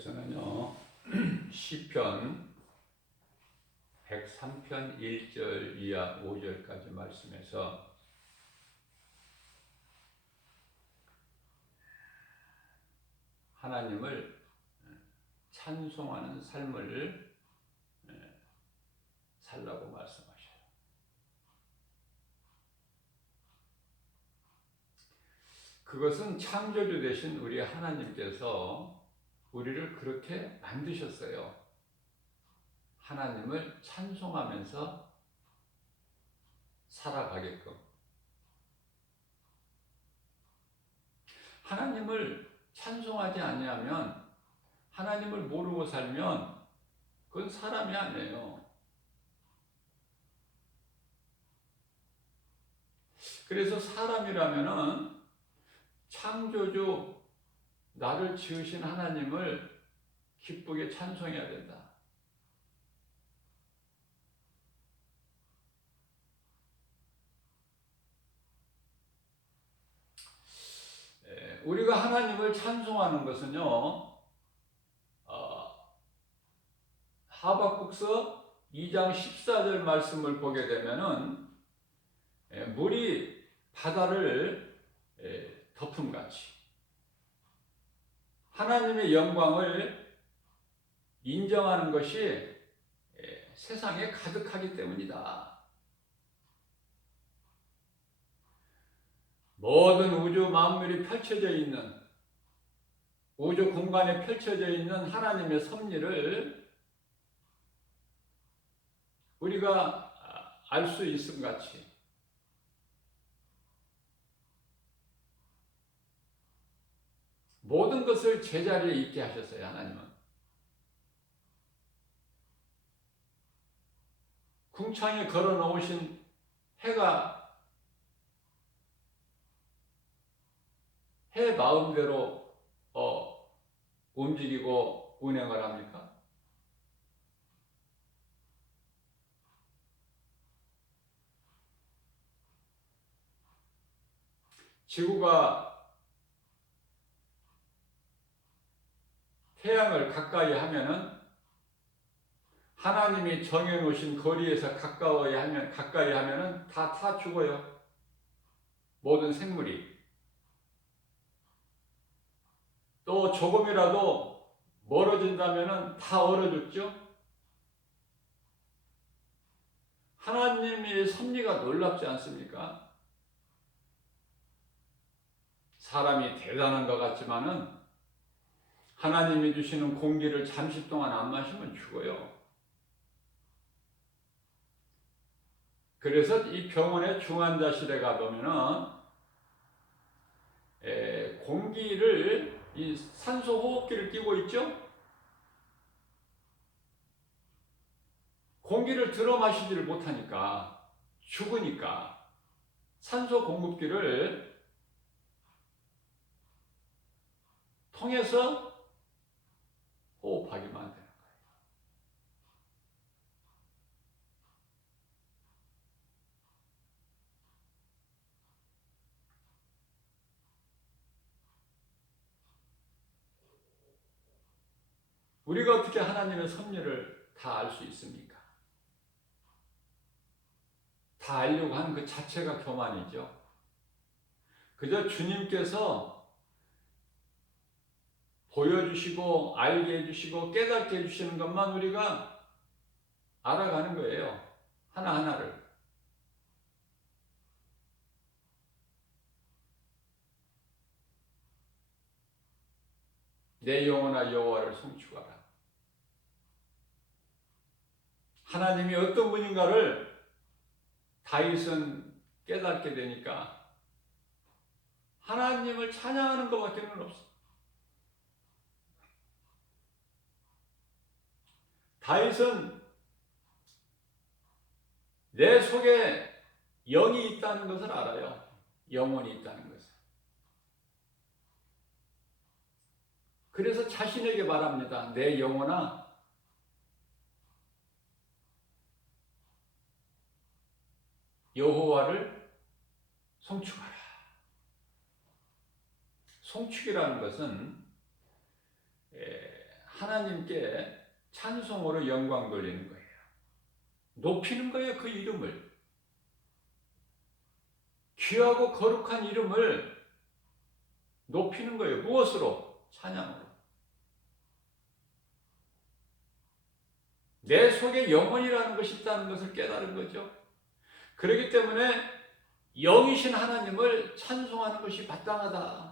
하나님께서는요 시편 103편 1절 이하 5절까지 말씀에서 하나님을 찬송하는 삶을 살라고 말씀하셔요. 그것은 창조주 되신 우리 하나님께서 우리를 그렇게 만드셨어요. 하나님을 찬송하면서 살아가게끔. 하나님을 찬송하지 아니하면, 하나님을 모르고 살면 그건 사람이 아니에요. 그래서 사람이라면은 창조주 나를 지으신 하나님을 기쁘게 찬송해야 된다. 우리가 하나님을 찬송하는 것은요, 하박국서 2장 14절 말씀을 보게 되면은 물이 바다를 덮음같이 하나님의 영광을 인정하는 것이 세상에 가득하기 때문이다. 모든 우주 만물이 펼쳐져 있는, 우주 공간에 펼쳐져 있는 하나님의 섭리를 우리가 알 수 있음 같이 모든 것을 제자리에 있게 하셨어요. 하나님은 궁창에 걸어 놓으신 해가 해 마음대로 움직이고 운행을 합니까? 지구가 태양을 가까이 하면은 하나님이 정해놓으신 거리에서 가까이 하면은 다 죽어요. 모든 생물이. 또 조금이라도 멀어진다면은 다 얼어 죽죠. 하나님의 섭리가 놀랍지 않습니까? 사람이 대단한 것 같지만은 하나님이 주시는 공기를 잠시 동안 안 마시면 죽어요. 그래서 이 병원의 중환자실에 가보면은 공기를, 이 산소 호흡기를 끼고 있죠? 공기를 들어 마시지를 못하니까, 죽으니까 산소 공급기를 통해서 호흡하기만 되는 거예요. 우리가 어떻게 하나님의 섭리를 다 알 수 있습니까? 다 알려고 하는 그 자체가 교만이죠. 그저 주님께서 보여주시고 알게 해주시고 깨닫게 해주시는 것만 우리가 알아가는 거예요. 하나하나를. 내 영혼아 여호와를 송축하라. 하나님이 어떤 분인가를 다윗은 깨닫게 되니까 하나님을 찬양하는 것밖에는 없어. 다윗은 내 속에 영이 있다는 것을 알아요. 영혼이 있다는 것을. 그래서 자신에게 말합니다. 내 영혼아 여호와를 송축하라. 송축이라는 것은 하나님께 찬송으로 영광 돌리는 거예요. 높이는 거예요. 그 이름을. 귀하고 거룩한 이름을 높이는 거예요. 무엇으로? 찬양으로. 내 속에 영혼이라는 것이 있다는 것을 깨달은 거죠. 그렇기 때문에 영이신 하나님을 찬송하는 것이 마땅하다.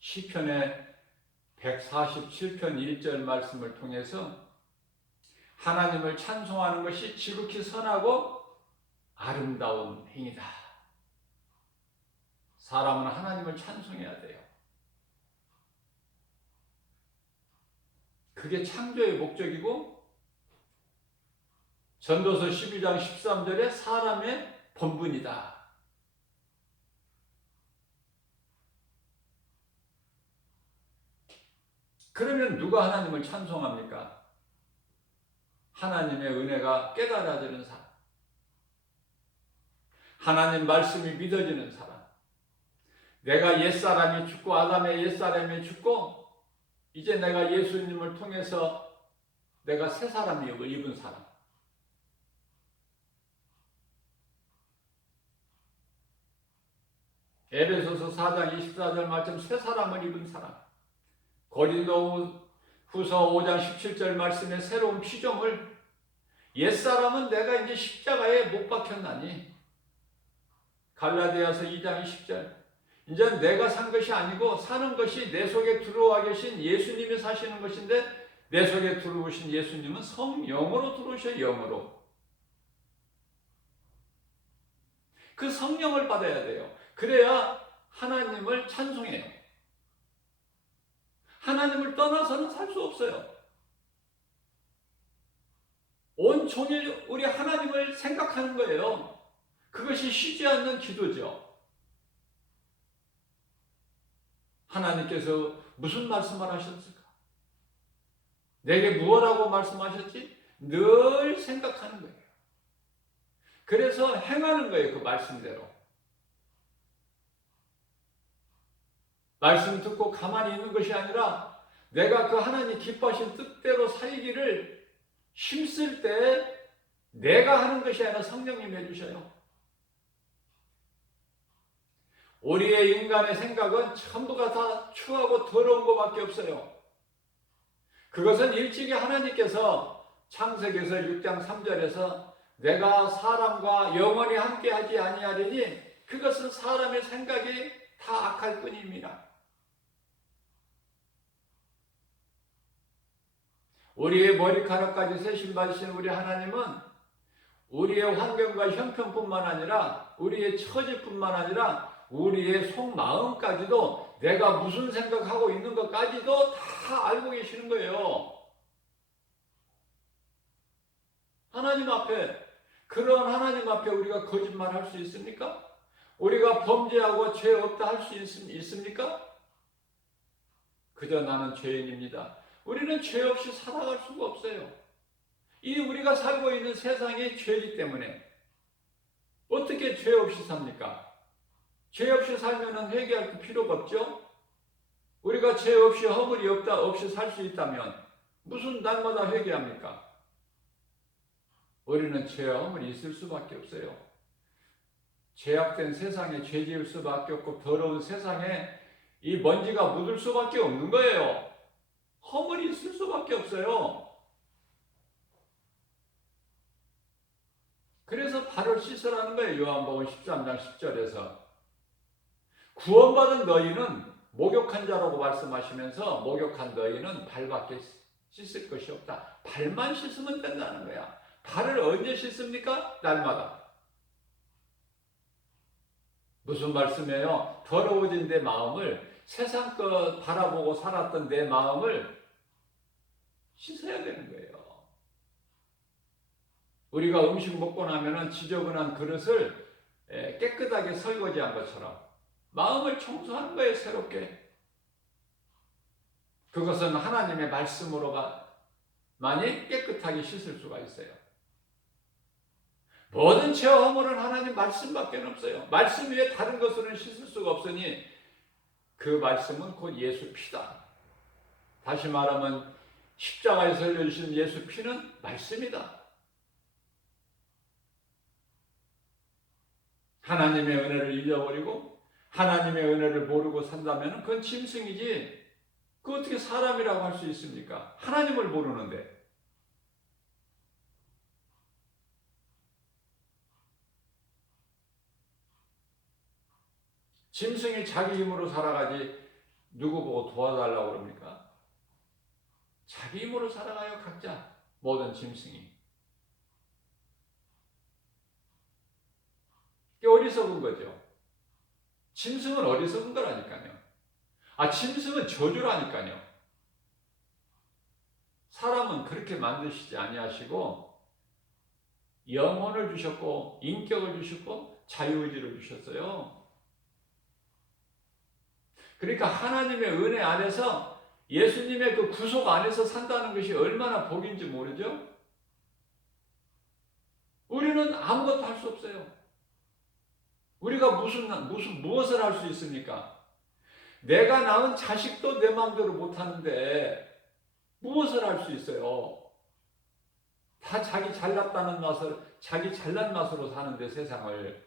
시편의 147편 1절 말씀을 통해서 하나님을 찬송하는 것이 지극히 선하고 아름다운 행위다. 사람은 하나님을 찬송해야 돼요. 그게 창조의 목적이고 전도서 12장 13절에 사람의 본분이다. 그러면 누가 하나님을 찬송합니까? 하나님의 은혜가 깨달아지는 사람, 하나님 말씀이 믿어지는 사람, 내가 옛사람이 죽고 아담의 옛사람이 죽고 이제 내가 예수님을 통해서 내가 새 사람이 입은 사람, 에베소서 4장 24절 말씀 새 사람을 입은 사람, 고린도 후서 5장 17절 말씀에 새로운 피조물, 옛사람은 내가 이제 십자가에 못 박혔나니, 갈라디아서 2장 20절 이제 내가 산 것이 아니고 사는 것이 내 속에 들어와 계신 예수님이 사시는 것인데, 내 속에 들어오신 예수님은 성령으로 들어오셔. 영으로 그 성령을 받아야 돼요. 그래야 하나님을 찬송해요. 하나님을 떠나서는 살 수 없어요. 온종일 우리 하나님을 생각하는 거예요. 그것이 쉬지 않는 기도죠. 하나님께서 무슨 말씀을 하셨을까? 내게 무엇라고 말씀하셨지? 늘 생각하는 거예요. 그래서 행하는 거예요. 그 말씀대로. 말씀 듣고 가만히 있는 것이 아니라 내가 그 하나님 기뻐하신 뜻대로 살기를 힘쓸 때 내가 하는 것이 아니라 성령님이 해주셔요. 우리의 인간의 생각은 전부가 다 추하고 더러운 것밖에 없어요. 그것은 일찍이 하나님께서 창세기에서 6장 3절에서 내가 사람과 영원히 함께하지 아니하리니 그것은 사람의 생각이 다 악할 뿐입니다. 우리의 머리카락까지 세심 받으신 우리 하나님은 우리의 환경과 형편뿐만 아니라 우리의 처지뿐만 아니라 우리의 속마음까지도 내가 무슨 생각하고 있는 것까지도 다 알고 계시는 거예요. 하나님 앞에, 그런 하나님 앞에 우리가 거짓말할 수 있습니까? 우리가 범죄하고 죄 없다 할 수 있습니까? 그저 나는 죄인입니다. 우리는 죄 없이 살아갈 수가 없어요. 이 우리가 살고 있는 세상이 죄이기 때문에 어떻게 죄 없이 삽니까? 죄 없이 살면 회개할 필요가 없죠? 우리가 죄 없이 허물이 없이 살 수 있다면 무슨 날마다 회개합니까? 우리는 죄와 허물이 있을 수밖에 없어요. 죄악된 세상에 죄 지을 수밖에 없고 더러운 세상에 이 먼지가 묻을 수밖에 없는 거예요. 허물이 있을 수밖에 없어요. 그래서 발을 씻으라는 거예요. 요한복음 13장 10절에서. 구원받은 너희는 목욕한 자라고 말씀하시면서 목욕한 너희는 발밖에 씻을 것이 없다. 발만 씻으면 된다는 거야. 발을 언제 씻습니까? 날마다. 무슨 말씀이에요? 더러워진 내 마음을, 세상 것 바라보고 살았던 내 마음을 씻어야 되는 거예요. 우리가 음식 먹고 나면 지저분한 그릇을 깨끗하게 설거지한 것처럼 마음을 청소하는 거예요. 새롭게. 그것은 하나님의 말씀으로만이 깨끗하게 씻을 수가 있어요. 모든 죄와 허물은 하나님 말씀밖에 없어요. 말씀 위에 다른 것으로는 씻을 수가 없으니 그 말씀은 곧 예수 피다. 다시 말하면 십자가에서 흘려주신 예수 피는 말씀이다. 하나님의 은혜를 잊어버리고 하나님의 은혜를 모르고 산다면 그건 짐승이지, 그 어떻게 사람이라고 할 수 있습니까? 하나님을 모르는데. 짐승이 자기 힘으로 살아가지 누구 보고 도와달라고 그럽니까? 자기 힘으로 살아가요, 각자. 모든 짐승이. 이게 어리석은 거죠. 짐승은 어리석은 거라니까요. 짐승은 저주라니까요. 사람은 그렇게 만드시지 아니하시고 영혼을 주셨고 인격을 주셨고 자유의지를 주셨어요. 그러니까 하나님의 은혜 안에서 예수님의 그 구속 안에서 산다는 것이 얼마나 복인지 모르죠? 우리는 아무것도 할 수 없어요. 우리가 무엇을 할 수 있습니까? 내가 낳은 자식도 내 마음대로 못하는데 무엇을 할 수 있어요? 다 자기 잘났다는 맛을, 자기 잘난 맛으로 사는데 세상을.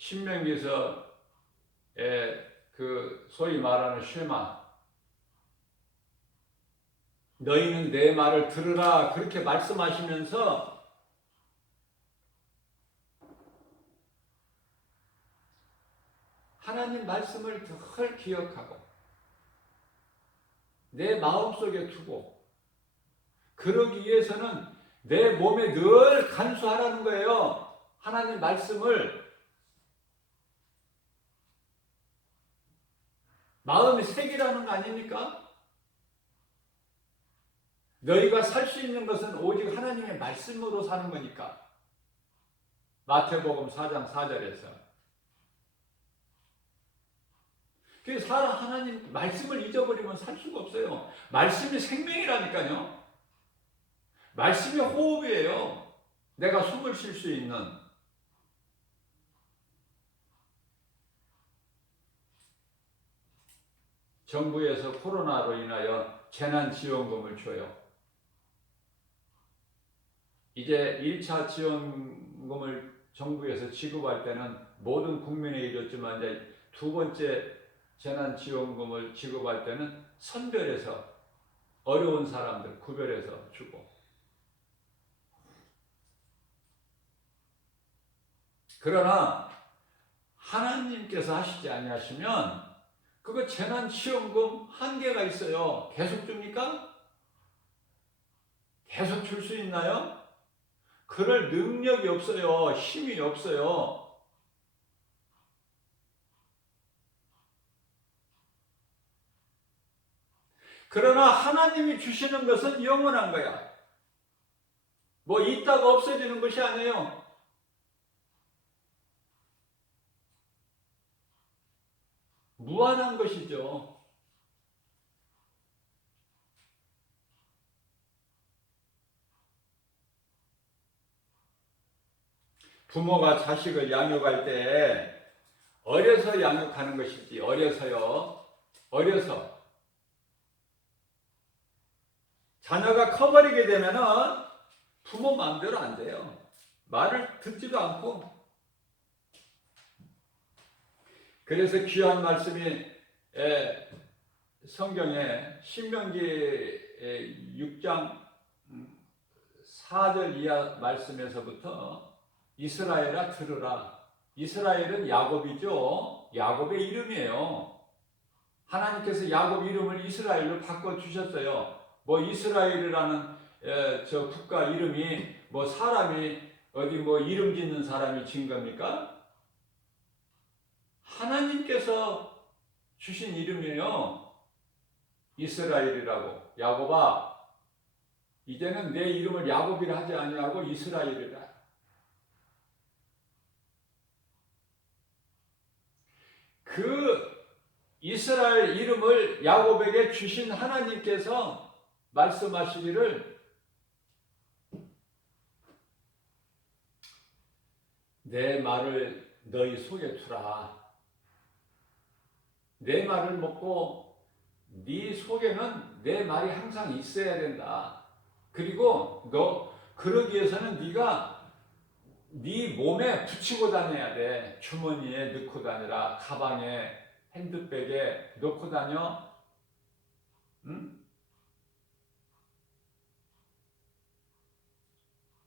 신명기서의 그 소위 말하는 쉐마, 너희는 내 말을 들으라, 그렇게 말씀하시면서 하나님 말씀을 늘 기억하고 내 마음속에 두고 그러기 위해서는 내 몸에 늘 간수하라는 거예요. 하나님 말씀을 마음에 새기라는 거 아닙니까? 너희가 살 수 있는 것은 오직 하나님의 말씀으로 사는 거니까. 마태복음 4장 4절에서. 그 사람 하나님 말씀을 잊어버리면 살 수가 없어요. 말씀이 생명이라니까요. 말씀이 호흡이에요. 내가 숨을 쉴 수 있는. 정부에서 코로나로 인하여 재난지원금을 줘요. 이제 1차 지원금을 정부에서 지급할 때는 모든 국민에 이뤘지만 이제 두 번째 재난지원금을 지급할 때는 선별해서 어려운 사람들 구별해서 주고. 그러나 하나님께서 하시지 아니하시면 그거 재난지원금 한계가 있어요. 계속 줍니까? 계속 줄 수 있나요? 그럴 능력이 없어요. 힘이 없어요. 그러나 하나님이 주시는 것은 영원한 거야. 뭐 있다가 없어지는 것이 아니에요. 무한한 것이죠. 부모가 자식을 양육할 때 어려서 양육하는 것이지, 어려서요. 어려서. 자녀가 커버리게 되면은 부모 마음대로 안 돼요. 말을 듣지도 않고. 그래서 귀한 말씀이 성경에 신명기 6장 4절 이하 말씀에서부터 이스라엘아 들으라. 이스라엘은 야곱이죠. 야곱의 이름이에요. 하나님께서 야곱 이름을 이스라엘로 바꿔주셨어요. 뭐 이스라엘이라는 저 국가 이름이 뭐 사람이 어디 뭐 이름 짓는 사람이 지은 겁니까? 하나님께서 주신 이름이에요. 이스라엘이라고. 야곱아, 이제는 내 이름을 야곱이라 하지 아니하고 이스라엘이라. 그 그 이스라엘 이름을 야곱에게 주신 하나님께서 말씀하시기를 내 말을 너희 속에 두라. 내 말을 먹고 네 속에는 내 말이 항상 있어야 된다. 그리고 너 그러기 위해서는 네가 네 몸에 붙이고 다녀야 돼. 주머니에 넣고 다니라. 가방에, 핸드백에 넣고 다녀. 응?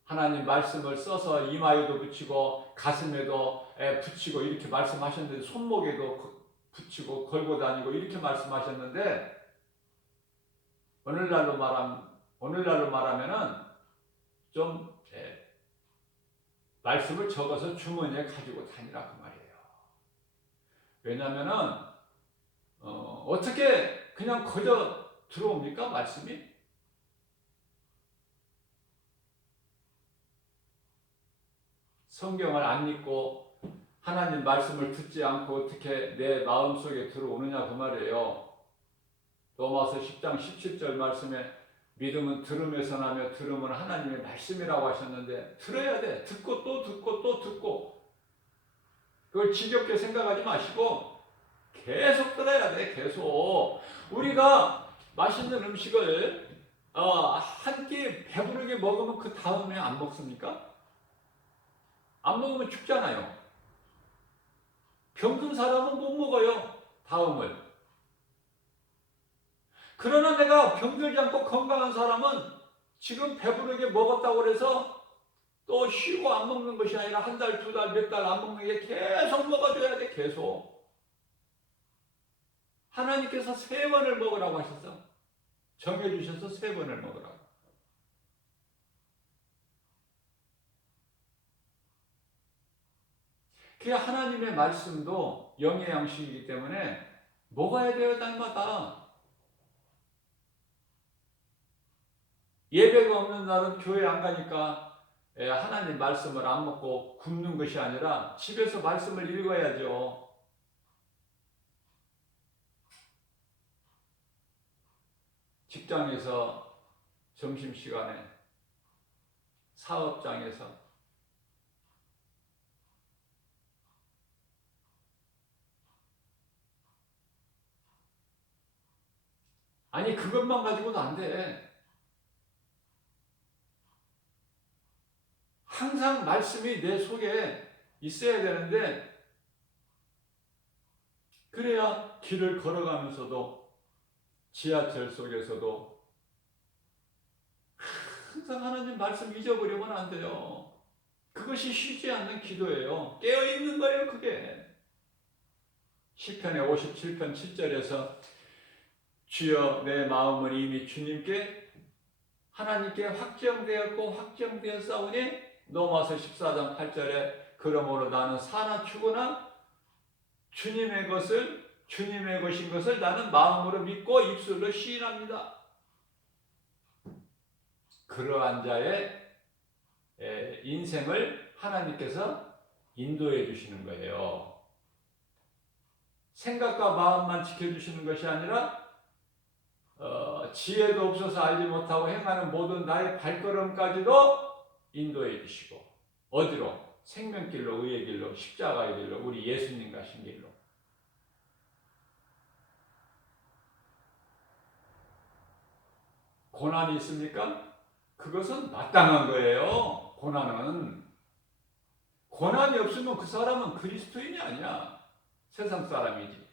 하나님 말씀을 써서 이마에도 붙이고 가슴에도 붙이고 이렇게 말씀하셨는데, 손목에도 붙이고 걸고 다니고 이렇게 말씀하셨는데, 오늘날로 말하면은 좀 말씀을 적어서 주머니에 가지고 다니라 그 말이에요. 왜냐하면은 어떻게 그냥 거저 들어옵니까 말씀이? 성경을 안 읽고 하나님 말씀을 듣지 않고 어떻게 내 마음속에 들어오느냐 그 말이에요. 로마서 10장 17절 말씀에 믿음은 들음에서 나며 들음은 하나님의 말씀이라고 하셨는데, 들어야 돼. 듣고 또 듣고 또 듣고. 그걸 지겹게 생각하지 마시고 계속 들어야 돼. 계속. 우리가 맛있는 음식을 한 끼 배부르게 먹으면 그 다음에 안 먹습니까? 안 먹으면 죽잖아요. 병든 사람은 못 먹어요. 다음을. 그러나 내가 병들지 않고 건강한 사람은 지금 배부르게 먹었다고 해서 또 쉬고 안 먹는 것이 아니라 한 달, 두 달, 몇 달 안 먹는 게 계속 먹어줘야 돼. 계속. 하나님께서 3번을 먹으라고 하셨어. 정해주셔서 3번을 먹으라고. 그게 하나님의 말씀도 영의 양식이기 때문에 먹어야 돼요. 날마다. 예배가 없는 날은 교회 안 가니까 하나님 말씀을 안 먹고 굶는 것이 아니라 집에서 말씀을 읽어야죠. 직장에서 점심시간에, 사업장에서, 아니 그것만 가지고도 안 돼. 항상 말씀이 내 속에 있어야 되는데, 그래야 길을 걸어가면서도 지하철 속에서도 항상 하나님 말씀 잊어버리면 안 돼요. 그것이 쉬지 않는 기도예요. 깨어있는 거예요. 그게 시편의 57편 7절에서 주여 내 마음은 이미 주님께 하나님께 확정되었고 확정되었사오니, 로마서 14장 8절에 그러므로 나는 사나 죽으나 주님의 것인 것을 나는 마음으로 믿고 입술로 시인합니다. 그러한 자의 인생을 하나님께서 인도해 주시는 거예요. 생각과 마음만 지켜주시는 것이 아니라 지혜도 없어서 알지 못하고 행하는 모든 나의 발걸음까지도 인도해 주시고, 어디로? 생명길로, 의의 길로, 십자가의 길로, 우리 예수님 가신 길로. 고난이 있습니까? 그것은 마땅한 거예요. 고난이 없으면 그 사람은 그리스도인이 아니야. 세상 사람이지.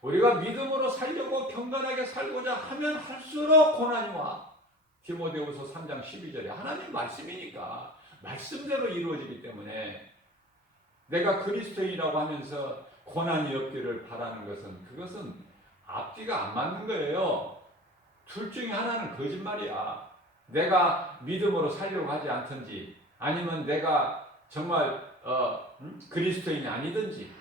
우리가 믿음으로 살려고 경건하게 살고자 하면 할수록 고난이 와. 디모데후서 3장 12절에 하나님 말씀이니까 말씀대로 이루어지기 때문에, 내가 그리스도인이라고 하면서 고난이 없기를 바라는 그것은 앞뒤가 안 맞는 거예요. 둘 중에 하나는 거짓말이야. 내가 믿음으로 살려고 하지 않든지, 아니면 내가 정말 그리스도인이 아니든지.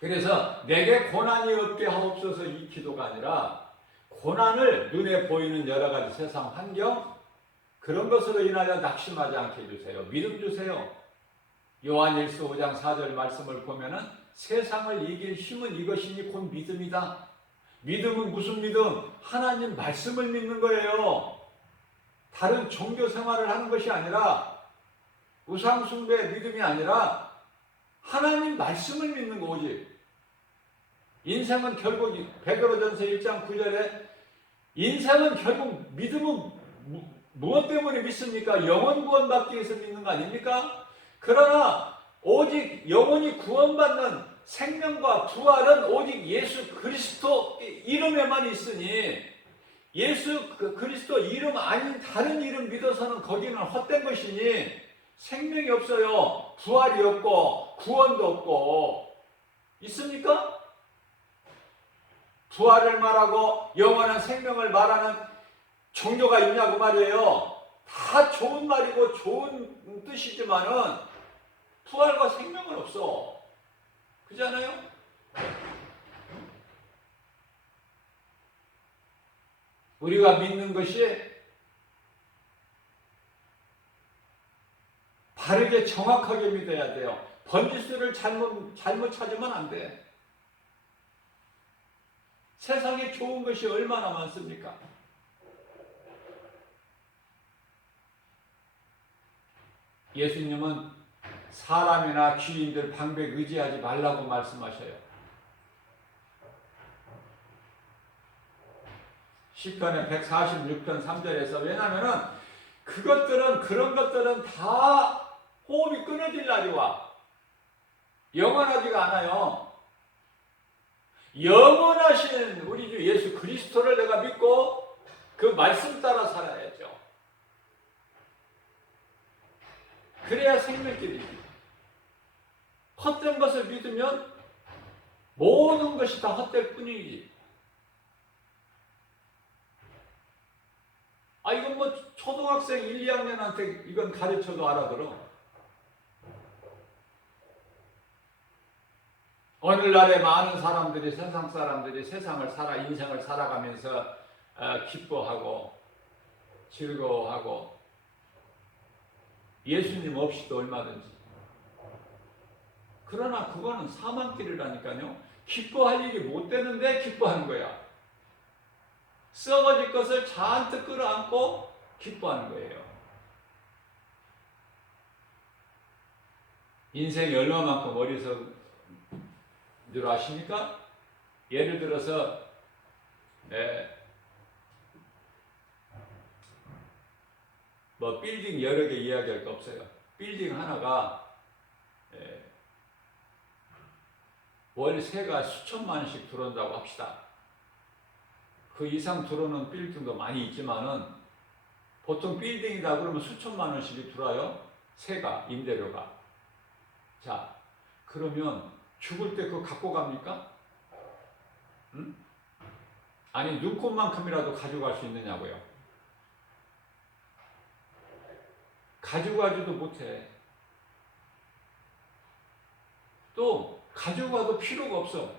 그래서 내게 고난이 없게 하옵소서, 이 기도가 아니라 고난을, 눈에 보이는 여러 가지 세상 환경, 그런 것으로 인하여 낙심하지 않게 해주세요. 믿음 주세요. 요한일서 5장 4절 말씀을 보면은 세상을 이길 힘은 이것이니 곧 믿음이다. 믿음은 무슨 믿음? 하나님 말씀을 믿는 거예요. 다른 종교 생활을 하는 것이 아니라, 우상숭배 믿음이 아니라 하나님 말씀을 믿는 거. 오직 인생은 결국 베드로전서 1장 9절에 인생은 결국 믿음은 무엇 때문에 믿습니까? 영원 구원받기 위해서 믿는 거 아닙니까? 그러나 오직 영원히 구원받는 생명과 부활은 오직 예수 그리스도 이름에만 있으니, 예수 그리스도 이름 아닌 다른 이름 믿어서는 거기는 헛된 것이니 생명이 없어요. 부활이 없고 구원도 없고. 있습니까? 부활을 말하고 영원한 생명을 말하는 종교가 있냐고 말이에요. 다 좋은 말이고 좋은 뜻이지만은 부활과 생명은 없어. 그렇잖아요? 우리가 믿는 것이 바르게 정확하게 믿어야 돼요. 번지수를 잘못 찾으면 안 돼. 세상에 좋은 것이 얼마나 많습니까? 예수님은 사람이나 귀인들 방백 의지하지 말라고 말씀하셔요. 시편의 146편 3절에서, 왜냐하면은 그런 것들은 다 호흡이 끊어질 날이 와. 영원하지가 않아요. 영원하신 우리 주 예수 그리스도를 내가 믿고 그 말씀 따라 살아야죠. 그래야 생명길이지. 헛된 것을 믿으면 모든 것이 다 헛될 뿐이지. 이건 뭐 초등학생 1, 2학년한테 이건 가르쳐도 알아들어. 오늘날에 많은 사람들이, 세상 사람들이 세상을 인생을 살아가면서 기뻐하고 즐거워하고, 예수님 없이도 얼마든지. 그러나 그거는 사망길이라니까요. 기뻐할 일이 못 되는데 기뻐하는 거야. 썩어질 것을 잔뜩 끌어안고 기뻐하는 거예요. 인생이 얼마만큼 어리석은 줄 아십니까? 예를 들어서 뭐 빌딩 여러 개 이야기할 거 없어요. 빌딩 하나가 월세가 수천만 원씩 들어온다고 합시다. 그 이상 들어오는 빌딩도 많이 있지만은 보통 빌딩이다 그러면 수천만 원씩이 들어와요. 세가, 임대료가. 자, 그러면 죽을 때 그거 갖고 갑니까? 응? 아니, 눈곱만큼이라도 가져갈 수 있느냐고요. 가져가지도 못해. 또 가져가도 필요가 없어.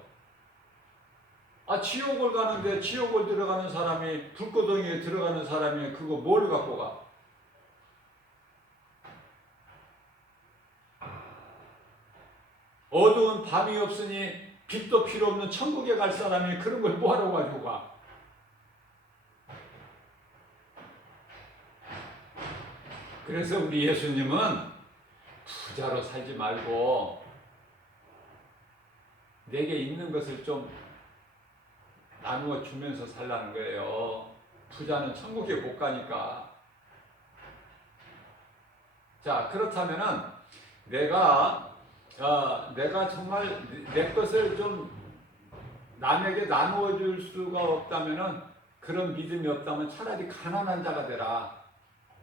지옥을 가는데, 지옥을 들어가는 사람이, 불구덩이에 들어가는 사람이 그거 뭘 갖고 가? 어두운 밤이 없으니 빛도 필요 없는 천국에 갈 사람이 그런 걸 뭐하러 가지고 가? 그래서 우리 예수님은 부자로 살지 말고 내게 있는 것을 좀 나누어 주면서 살라는 거예요. 부자는 천국에 못 가니까. 자, 그렇다면은 내가 정말 내 것을 좀 남에게 나누어 줄 수가 없다면은, 그런 믿음이 없다면 차라리 가난한 자가 되라.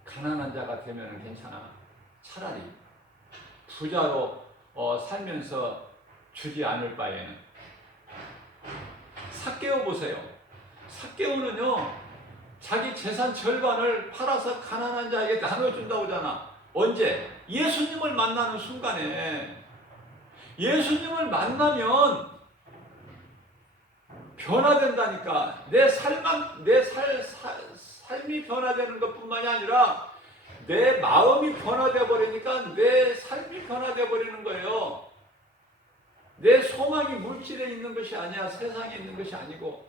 가난한 자가 되면 괜찮아. 차라리 부자로 살면서 주지 않을 바에는. 삭개오 보세요. 삭개오는요, 자기 재산 절반을 팔아서 가난한 자에게 나눠준다고 하잖아. 언제? 예수님을 만나는 순간에. 예수님을 만나면 변화된다니까. 내 삶이 변화되는 것뿐만이 아니라 내 마음이 변화되어 버리니까 내 삶이 변화되어 버리는 거예요. 내 소망이 물질에 있는 것이 아니야. 세상에 있는 것이 아니고.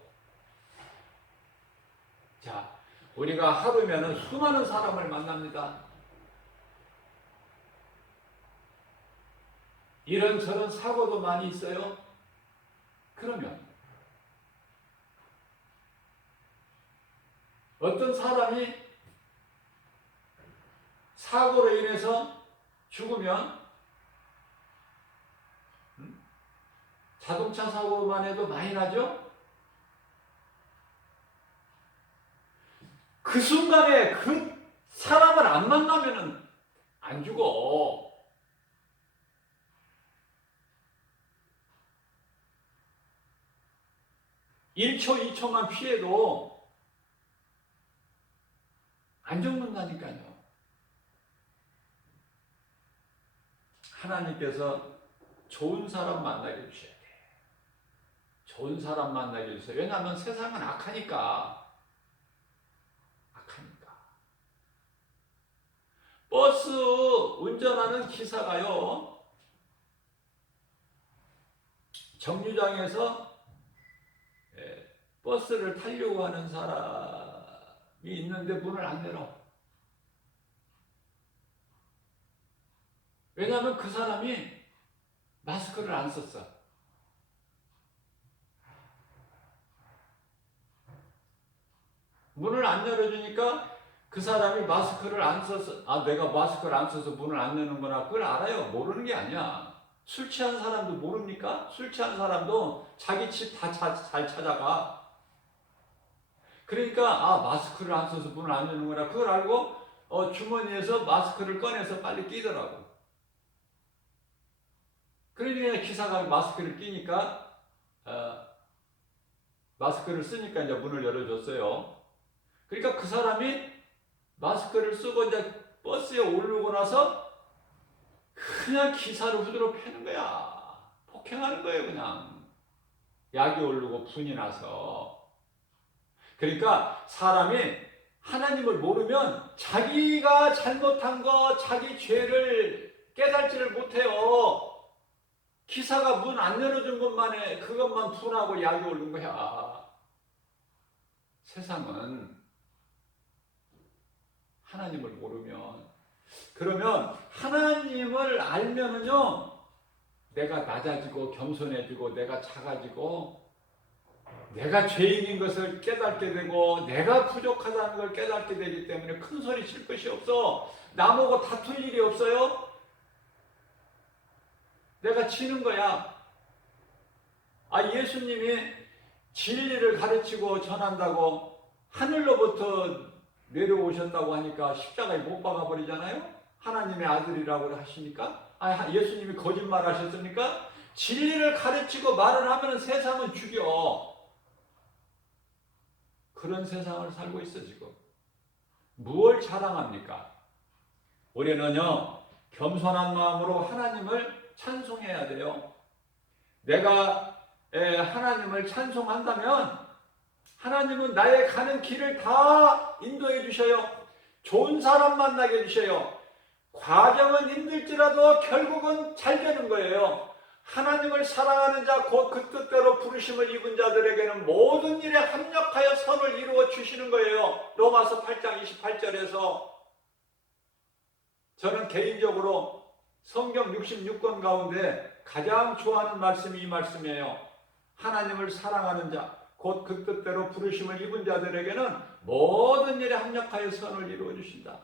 자, 우리가 하루면은 수많은 사람을 만납니다. 이런저런 사고도 많이 있어요. 그러면 어떤 사람이 사고로 인해서 죽으면 자동차 사고만 해도 많이 나죠? 그 순간에 그 사람을 안 만나면은 안 죽어. 1초, 2초만 피해도 안 죽는다니까요. 하나님께서 좋은 사람 만나게 해주셔야 돼. 좋은 사람 만나게 해주세요. 왜냐하면 세상은 악하니까. 버스 운전하는 기사가요, 정류장에서 버스를 타려고 하는 사람이 있는데 문을 안 열어. 왜냐하면 그 사람이 마스크를 안 썼어. 문을 안 열어주니까 그 사람이 마스크를 안 써서, 아, 내가 마스크를 안 써서 문을 안 여는구나. 그걸 알아요. 모르는 게 아니야. 술 취한 사람도 모릅니까? 술 취한 사람도 자기 집 다 잘 찾아가. 그러니까, 아, 마스크를 안 써서 문을 안 여는구나. 그걸 알고 주머니에서 마스크를 꺼내서 빨리 끼더라고. 그러니까 기사가 마스크를 끼니까, 마스크를 쓰니까 이제 문을 열어줬어요. 그러니까 그 사람이 마스크를 쓰고 이제 버스에 오르고 나서 그냥 기사를 후드로 패는 거야. 폭행하는 거예요, 그냥. 약이 오르고 분이 나서. 그러니까 사람이 하나님을 모르면 자기가 잘못한 거, 자기 죄를 깨달지를 못해요. 기사가 문 안 열어준 것만에 그것만 분하고 약이 오른 거야. 세상은 하나님을 모르면, 그러면 하나님을 알면은요, 내가 낮아지고 겸손해지고 내가 작아지고 내가 죄인인 것을 깨닫게 되고 내가 부족하다는 걸 깨닫게 되기 때문에 큰 소리 칠 것이 없어. 나보고 다툴 일이 없어요. 내가 지는 거야. 아, 예수님이 진리를 가르치고 전한다고 하늘로부터 내려오셨다고 하니까 십자가에 못 박아 버리잖아요. 하나님의 아들이라고 하시니까. 아, 예수님이 거짓말 하셨습니까? 진리를 가르치고 말을 하면 세상은 죽여. 그런 세상을 살고 있어 지금. 무엇을 자랑합니까? 우리는요, 겸손한 마음으로 하나님을 찬송해야 돼요. 내가 하나님을 찬송한다면 하나님은 나의 가는 길을 다 인도해 주셔요. 좋은 사람 만나게 해주셔요. 과정은 힘들지라도 결국은 잘 되는 거예요. 하나님을 사랑하는 자, 곧 그 뜻대로 부르심을 입은 자들에게는 모든 일에 합력하여 선을 이루어 주시는 거예요. 로마서 8장 28절에서. 저는 개인적으로 성경 66권 가운데 가장 좋아하는 말씀이 이 말씀이에요. 하나님을 사랑하는 자, 곧 그 뜻대로 부르심을 입은 자들에게는 모든 일에 합력하여 선을 이루어 주신다.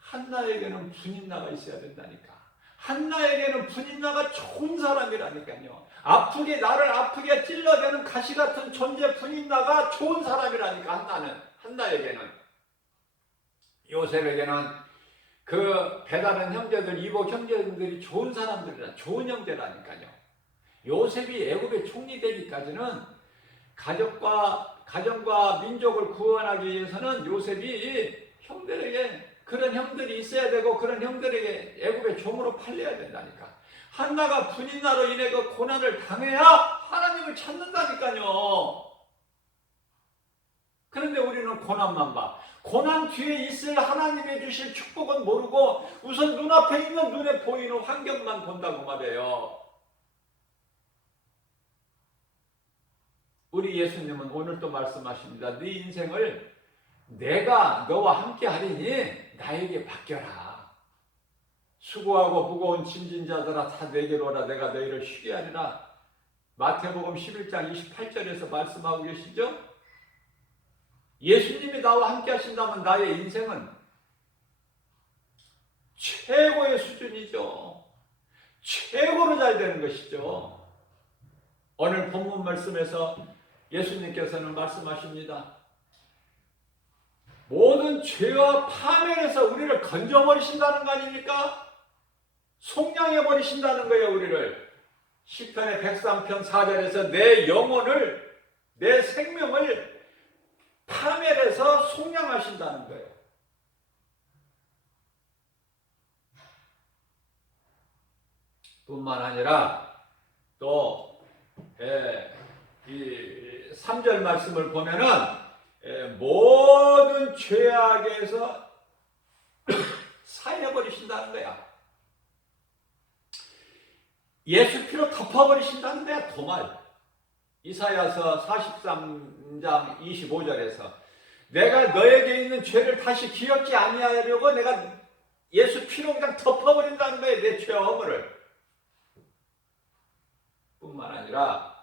한나에게는 분인나가 있어야 된다니까. 한나에게는 분인나가 좋은 사람이라니까요. 나를 아프게 찔러대는 가시 같은 존재 분인나가 좋은 사람이라니까. 한나에게는. 요셉에게는 그 배다른 형제들, 이복 형제들이 좋은 사람들이라, 좋은 형제라니까요. 요셉이 애굽의 총리 되기까지는 가정과 민족을 구원하기 위해서는 요셉이 형들에게, 그런 형들이 있어야 되고 그런 형들에게 애굽의 종으로 팔려야 된다니까. 한나가 분인나로 인해 그 고난을 당해야 하나님을 찾는다니까요. 그런데 우리는 우리는 고난만 봐. 고난 뒤에 있을 하나님의 주실 축복은 모르고 우선 눈앞에 있는 눈에 보이는 환경만 본다고 말해요. 우리 예수님은 오늘 또 말씀하십니다. 네 인생을 내가 너와 함께 하리니 나에게 맡겨라. 수고하고 무거운 짐진 자들아 다 내게로 오라. 내가 너희를 쉬게 하리라. 마태복음 11장 28절에서 말씀하고 계시죠? 예수님이 나와 함께 하신다면 나의 인생은 최고의 수준이죠. 최고로 잘 되는 것이죠. 오늘 본문 말씀에서 예수님께서는 말씀하십니다. 모든 죄와 파멸에서 우리를 건져버리신다는 거 아닙니까? 속량해버리신다는 거예요, 우리를. 시편의 103편 4절에서 내 영혼을, 내 생명을 파멸해서 속량하신다는 거예요. 뿐만 아니라 또 이 3절 말씀을 보면은 모든 죄악에서 사해버리신다는 거야. 예수 피로 덮어버리신다는 거야. 도말. 이사야서 43장 25절에서 내가 너에게 있는 죄를 다시 기억지 아니하려고 내가 예수 피로 그냥 덮어버린다는 거야. 내 죄와 허물을. 뿐만 아니라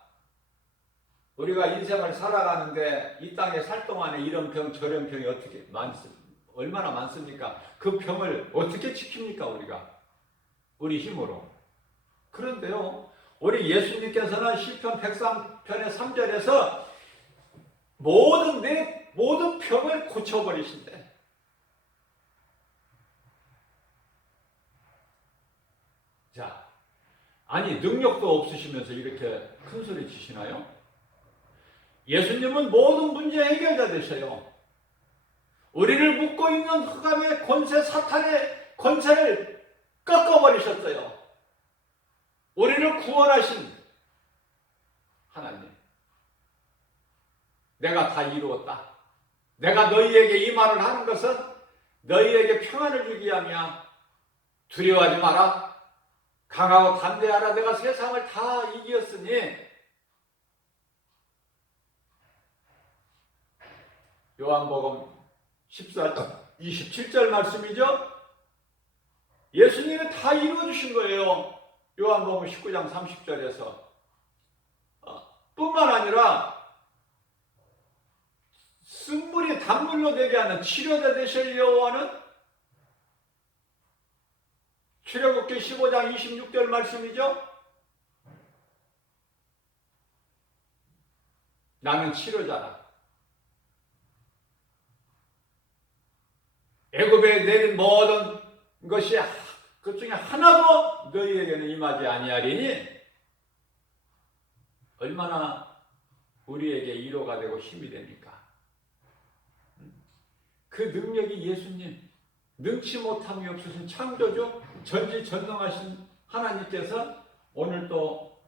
우리가 인생을 살아가는데 이 땅에 살 동안에 이런 병 저런 병이 어떻게 얼마나 많습니까? 그 병을 어떻게 지킵니까 우리가? 우리 힘으로. 그런데요, 우리 예수님께서는 시편 103편의 3절에서 모든 병을 고쳐버리신대. 자, 아니 능력도 없으시면서 이렇게 큰 소리 치시나요? 예수님은 모든 문제 해결자 되셔요. 우리를 묶고 있는 흑암의 권세, 사탄의 권세를 꺾어버리셨어요. 우리를 구원하신 하나님. 내가 다 이루었다. 내가 너희에게 이 말을 하는 것은 너희에게 평안을 주기 위함이야. 두려워하지 마라. 강하고 담대하라. 내가 세상을 다 이겼으니. 요한복음 14장 27절 말씀이죠. 예수님이 다 이루어주신 거예요. 요한복음 19장 30절에서. 뿐만 아니라 쓴물이 단물로 되게 하는 치료자 되시려고 하는 출애굽기 15장 26절 말씀이죠. 나는 치료자다. 애굽에 내린 모든 것이 그 중에 하나도 너희에게는 임하지 아니하리니 얼마나 우리에게 위로가 되고 힘이 됩니까? 그 능력이 예수님, 능치 못함이 없으신 창조주, 전지전능하신 하나님께서 오늘 또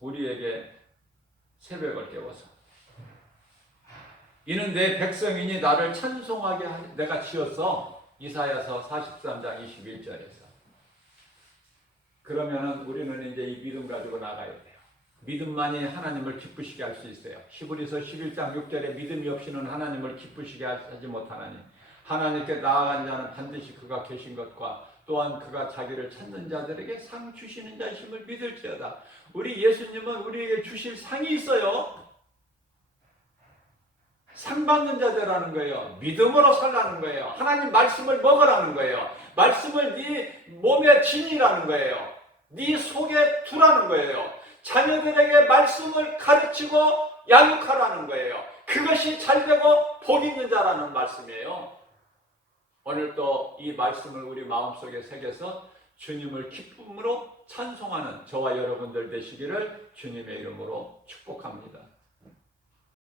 우리에게 새벽을 깨워서 이는 내 백성이니 나를 찬송하게 내가 지었어. 이사야서 43장 21절에서. 그러면은 우리는 이제 이 믿음 가지고 나가야 돼요. 믿음만이 하나님을 기쁘시게 할 수 있어요. 히브리서 11장 6절에 믿음이 없이는 하나님을 기쁘시게 하지 못하나니 하나님께 나아간 자는 반드시 그가 계신 것과 또한 그가 자기를 찾는 자들에게 상 주시는 자이심을 믿을지어다. 우리 예수님은 우리에게 주실 상이 있어요. 상 받는 자들라는 거예요. 믿음으로 살라는 거예요. 하나님 말씀을 먹으라는 거예요. 말씀을 네 몸에 지니라는 거예요. 네 속에 두라는 거예요. 자녀들에게 말씀을 가르치고 양육하라는 거예요. 그것이 잘되고 복 있는 자라는 말씀이에요. 오늘 또 이 말씀을 우리 마음속에 새겨서 주님을 기쁨으로 찬송하는 저와 여러분들 되시기를 주님의 이름으로 축복합니다.